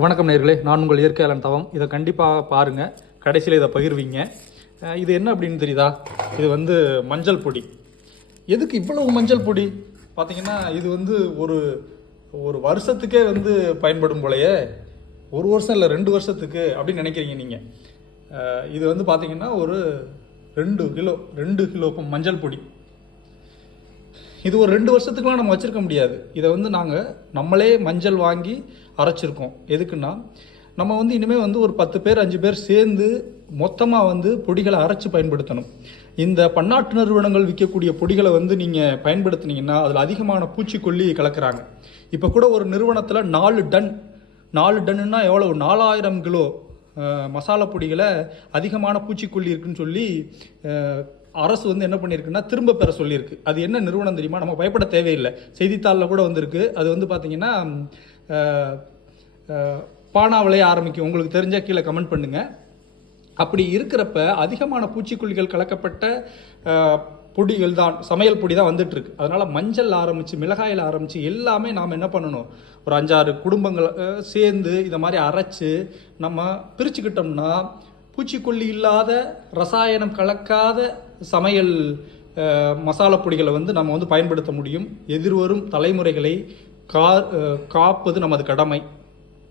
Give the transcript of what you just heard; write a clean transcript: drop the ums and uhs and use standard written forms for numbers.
வணக்கம் நேர்களே, நான் உங்கள் இயற்கையாளன் தவம். இதை கண்டிப்பாக பாருங்கள், கடைசியில் இதை பகிர்வீங்க. இது என்ன அப்படின்னு தெரியுதா? இது மஞ்சள் பொடி. எதுக்கு இவ்வளவு மஞ்சள் பொடி பார்த்தீங்கன்னா, இது ஒரு ஒரு வருஷத்துக்கே பயன்படும் போலையே. ஒரு வருஷம் இல்லை, 2 வருஷத்துக்கு அப்படின்னு நினைக்கிறீங்க நீங்கள். இது பார்த்தீங்கன்னா ஒரு 2 கிலோ மஞ்சள் பொடி. இது ஒரு 2 வருஷத்துக்குலாம் நம்ம வச்சுருக்க முடியாது. இதை நாங்கள் நம்மளே மஞ்சள் வாங்கி அரைச்சிருக்கோம். எதுக்குன்னா, நம்ம இனிமேல் ஒரு 10 பேர் 5 பேர் சேர்ந்து மொத்தமாக பொடிகளை அரைச்சி பயன்படுத்தணும். இந்த பன்னாட்டு நிறுவனங்கள் விற்கக்கூடிய பொடிகளை நீங்கள் பயன்படுத்தினீங்கன்னா அதில் அதிகமான பூச்சிக்கொல்லி கலக்கிறாங்க. இப்போ கூட ஒரு நிறுவனத்தில் 4 டன்னுன்னா எவ்வளவு, 4000 கிலோ மசாலா பொடிகளை அதிகமான பூச்சிக்கொல்லி இருக்குன்னு சொல்லி அரசு என்ன பண்ணியிருக்குன்னா திரும்ப பெற சொல்லியிருக்கு. அது என்ன நிறுவனம் தெரியுமா? நம்ம பயப்பட தேவையில்லை, செய்தித்தாளில் கூட வந்திருக்கு. அது பார்த்தீங்கன்னா பானாவிலையே ஆரம்பிக்கும். உங்களுக்கு தெரிஞ்ச கீழே கமெண்ட் பண்ணுங்கள். அப்படி இருக்கிறப்ப அதிகமான பூச்சிக்கொல்லிகள் கலக்கப்பட்ட பொடிகள் தான், சமையல் பொடி தான் வந்துட்டுருக்கு. அதனால் மஞ்சள் ஆரம்பித்து மிளகாயில் ஆரம்பித்து எல்லாமே நாம் என்ன பண்ணணும், ஒரு 5-6 குடும்பங்கள் சேர்ந்து இதை மாதிரி அரைச்சி நம்ம பிரிச்சுக்கிட்டோம்னா பூச்சிக்கொல்லி இல்லாத, ரசாயனம் கலக்காத சமையல் மசாலா பொடிகளை நம்ம பயன்படுத்த முடியும். எதிர்வரும் தலைமுறைகளை காப்பது நமது கடமை.